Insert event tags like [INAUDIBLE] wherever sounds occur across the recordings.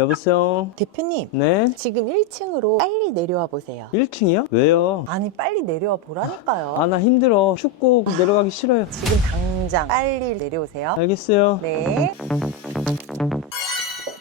여보세요? 대표님, 네? 지금 1층으로 빨리 내려와 보세요. 1층이요? 왜요? 아니, 빨리 내려와 보라니까요. 아, 나 힘들어. 춥고 내려가기 싫어요. 지금 당장 빨리 내려오세요. 알겠어요. 네.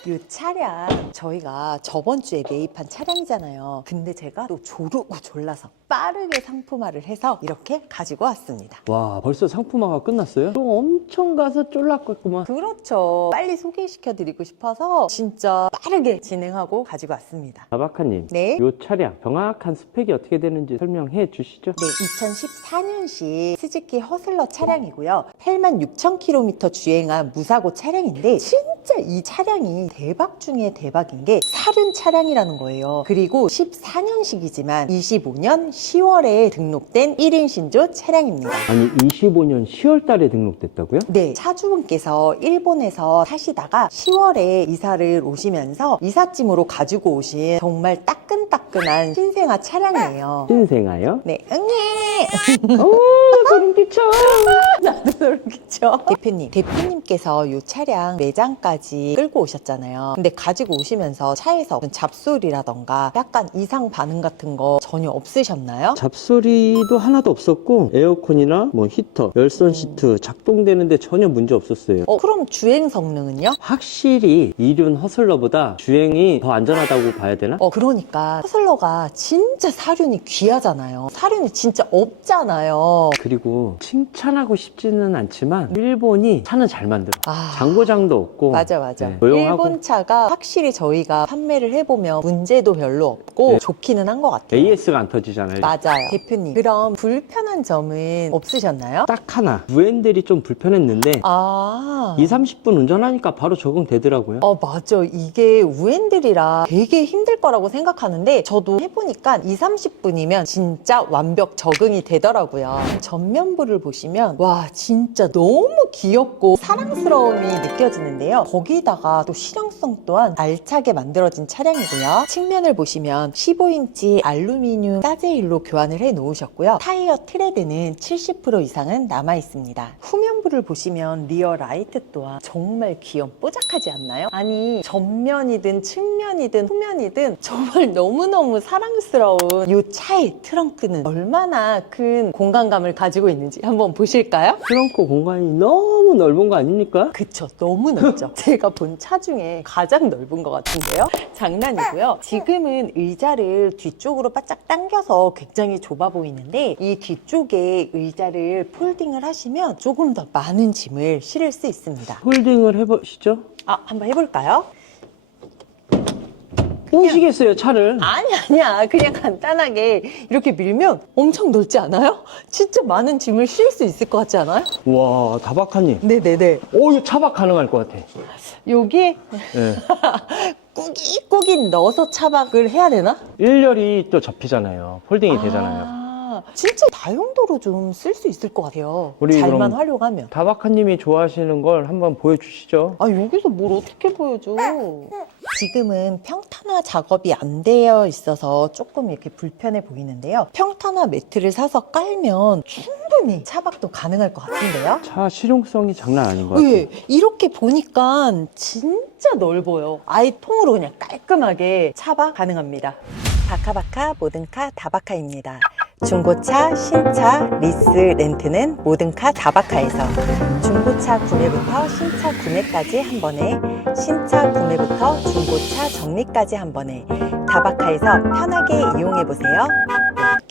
이 차량 저희가 저번 주에 매입한 차량이잖아요. 근데 제가 또 조르고 졸라서 빠르게 상품화를 해서 이렇게 가지고 왔습니다. 와, 벌써 상품화가 끝났어요? 또 엄청 가서 쫄랐겠구만. 그렇죠. 빨리 소개시켜 드리고 싶어서 진짜 빠르게 진행하고 가지고 왔습니다. 아바카님. 네. 요 차량 정확한 스펙이 어떻게 되는지 설명해 주시죠. 네, 2014년식 스즈키 허슬러 차량이고요. 8만 6천 킬로미터 주행한 무사고 차량인데 진 짜 이 차량이 대박 중에 대박인 게 사륜 차량이라는 거예요. 그리고 14년식이지만 25년 10월에 등록된 1인 신조 차량입니다. 아니, 25년 10월 달에 등록됐다고요? 네, 차주분께서 일본에서 사시다가 10월에 이사를 오시면서 이삿짐으로 가지고 오신 정말 따끈따끈한 신생아 차량이에요. 신생아요? 네, 응애! [LAUGHS] 끼쳐. [LAUGHS] 나도 그렇겠죠. 대표님, 대표님께서 이 차량 매장까지 끌고 오셨잖아요. 근데 가지고 오시면서 차에서 잡소리라던가 약간 이상 반응 같은 거 전혀 없으셨나요? 잡소리도 하나도 없었고 에어컨이나 뭐 히터, 열선 시트 작동되는데 전혀 문제 없었어요. 어, 그럼 주행 성능은요? 확실히 이륜 허슬러보다 주행이 더 안전하다고 봐야 되나? 어, 그러니까 허슬러가 진짜 사륜이 귀하잖아요. 사륜이 진짜 없잖아요. 그리고 칭찬하고 싶지는 않지만 일본이 차는 잘 만들어. 아. 장고장도 없고 맞아 맞아. 네, 조용하고 일본 차가 확실히 저희가 판매를 해보면 문제도 별로 없고 네. 좋기는 한 것 같아요. AS가 안 터지잖아요. 맞아요. 대표님, 그럼 불편한 점은 없으셨나요? 딱 하나 무엔들이 좀 불편했는데 아. 2, 30분 운전하니까 바로 적응되더라고요. 어, 맞아. 이게 우엔들이라 되게 힘들 거라고 생각하는데 저도 해보니까 2, 30분이면 진짜 완벽 적응이 되더라고요. 전면부 를 보시면 와, 진짜 너무 귀엽고 사랑스러움이 느껴지는데요. 거기다가 또 실용성 또한 알차게 만들어진 차량이고요. 측면을 보시면 15인치 알루미늄 사제일로 교환을 해 놓으셨고요. 타이어 트레드는 70% 이상은 남아 있습니다. 후면부를 보시면 리어 라이트 또한 정말 귀염 뽀짝하지 않나요? 아니 전면이든 측면이든 후면이든 정말 너무너무 사랑스러운 이 차의 트렁크는 얼마나 큰 공간감을 가지고 있는지 한번 보실까요? 트렁크 공간이 너무 넓은 거 아닙니까? 그쵸 너무 넓죠 [LAUGHS] 제가 본 차 중에 가장 넓은 것 같은데요 장난이고요 지금은 의자를 뒤쪽으로 바짝 당겨서 굉장히 좁아 보이는데 이 뒤쪽에 의자를 폴딩을 하시면 조금 더 많은 짐을 실을 수 있습니다 홀딩을 해보시죠. 아 한번 해볼까요? 오시겠어요 차를? 아니 아니야 그냥 간단하게 이렇게 밀면 엄청 넓지 않아요? 진짜 많은 짐을 실수 있을 것 같지 않아요? 와 다박하님. 네네네 오 이거 차박 가능할 것 같아. 여기에 네. [LAUGHS] 꾸깃꾸깃 넣어서 차박을 해야 되나? 일렬이 또 접히잖아요. 폴딩이 되잖아요. 아, 진짜 다용도로 좀 쓸 수 있을 것 같아요. 우리 잘만 그럼- 활용하면. 다박하님이 좋아하시는 걸 한번 보여주시죠. 아, 여기서 뭘 어떻게 보여줘? 지금은 평탄화 작업이 안 되어 있어서 조금 이렇게 불편해 보이는데요. 평탄화 매트를 사서 깔면 충분히 차박도 가능할 것 같은데요? 차 실용성이 장난 아닌 것 같아요. 왜? 이렇게 보니까 진짜 넓어요. 아예 통으로 그냥 깔끔하게 차박 가능합니다. 바카바카 모든 카 다바카입니다. 중고차, 신차, 리스, 렌트는 모든 카 다바카에서 중고차 구매부터 신차 구매까지 한 번에 신차 구매부터 중고차 정리까지 한 번에 다바카에서 편하게 이용해 보세요.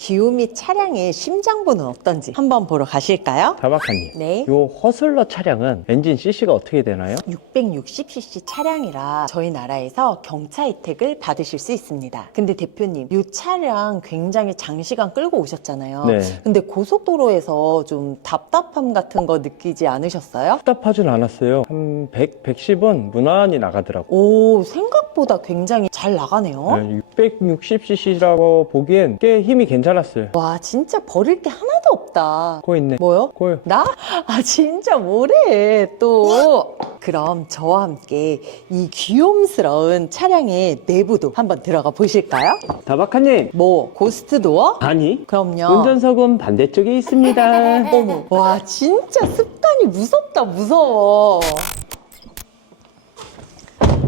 기요미 차량의 심장부는 어떤지 한번 보러 가실까요? 다박하님. 네. 요 허슬러 차량은 엔진 CC가 어떻게 되나요? 660cc 차량이라 저희 나라에서 경차 혜택을 받으실 수 있습니다. 근데 대표님, 이 차량 굉장히 장시간 끌고 오셨잖아요. 네. 근데 고속도로에서 좀 답답함 같은 거 느끼지 않으셨어요? 답답하진 않았어요. 한 100, 110은 무난히 나가더라고. 오, 생각 보다 굉장히 잘 나가네요. 네, 660cc라고 보기엔 꽤 힘이 괜찮았어요. 와, 진짜 버릴 게 하나도 없다. 거 있네. 뭐요? 거요. 나? 아 진짜 뭐래 또 그럼 저와 함께 이 귀염스러운 차량의 내부도 한번 들어가 보실까요? 다박하님. 뭐 고스트 도어? 아니. 그럼요 운전석은 반대쪽에 있습니다. [LAUGHS] 어머 와 진짜 습관이 무섭다 무서워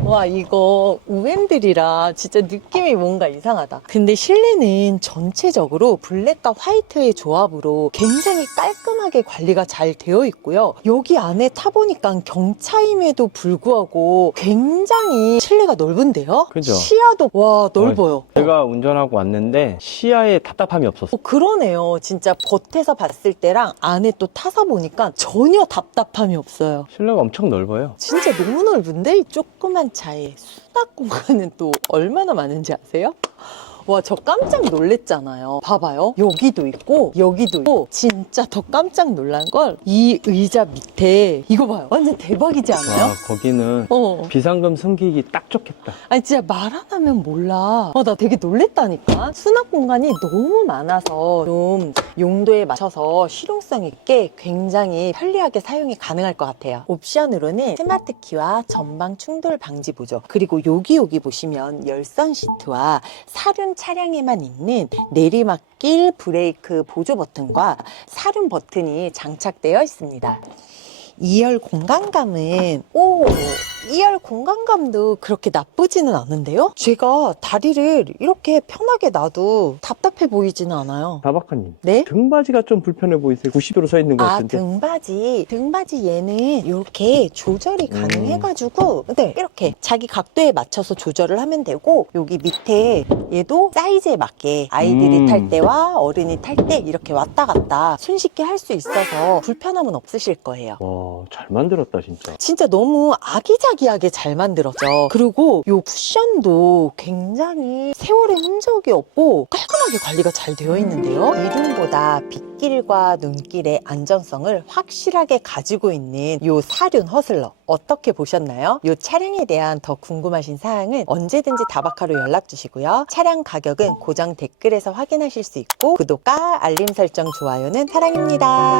와 이거 우엔들이라 진짜 느낌이 뭔가 이상하다. 근데 실내는 전체적으로 블랙과 화이트의 조합으로 굉장히 깔끔하게 관리가 잘 되어 있고요. 여기 안에 타보니까 경차임에도 불구하고 굉장히 실내가 넓은데요? 그죠? 시야도 와 넓어요. 제가 운전하고 왔는데 시야에 답답함이 없었어. 어, 그러네요. 진짜 겉에서 봤을 때랑 안에 또 타서 보니까 전혀 답답함이 없어요. 실내가 엄청 넓어요. 진짜 너무 넓은데? 이 조그만 차에 수납 공간은 또 얼마나 많은지 아세요? 와, 저 깜짝 놀랬잖아요. 봐봐요. 여기도 있고, 여기도 있고, 진짜 더 깜짝 놀란 걸, 이 의자 밑에, 이거 봐요. 완전 대박이지 않아요? 아, 거기는 어. 비상금 숨기기 딱 좋겠다. 아니, 진짜 말 안 하면 몰라. 어, 나 되게 놀랬다니까? 수납 공간이 너무 많아서 좀 용도에 맞춰서 실용성 있게 굉장히 편리하게 사용이 가능할 것 같아요. 옵션으로는 스마트 키와 전방 충돌 방지 보조, 그리고 여기 여기 보시면 열선 시트와 사륜 차량에만 있는 내리막길 브레이크 보조 버튼과 사륜 버튼이 장착되어 있습니다. 2열 공간감은 오 2열 공간감도 그렇게 나쁘지는 않은데요? 제가 다리를 이렇게 편하게 놔도 답답해 보이지는 않아요. 다박하님. 네? 등받이가 좀 불편해 보이세요. 90도로 서 있는 것 아 같은데. 등받이 등받이 얘는 이렇게 조절이 가능해가지고 네 이렇게 자기 각도에 맞춰서 조절을 하면 되고 여기 밑에 얘도 사이즈에 맞게 아이들이 음. 탈 때와 어른이 탈 때 이렇게 왔다 갔다 손쉽게 할 수 있어서 불편함은 없으실 거예요. 와, 잘 만들었다, 진짜. 진짜 너무 아기자기 하게 잘 만들었죠. 그리고 요 쿠션도 굉장히 세월의 흔적이 없고 깔끔하게 관리가 잘 되어 있는데요. 이름보다 빗길과 눈길의 안전성을 확실하게 가지고 있는 요 사륜 허슬러 어떻게 보셨나요? 요 차량에 대한 더 궁금하신 사항은 언제든지 다바카로 연락 주시고요. 차량 가격은 고정 댓글에서 확인하실 수 있고 구독과 알림 설정 좋아요는 사랑입니다.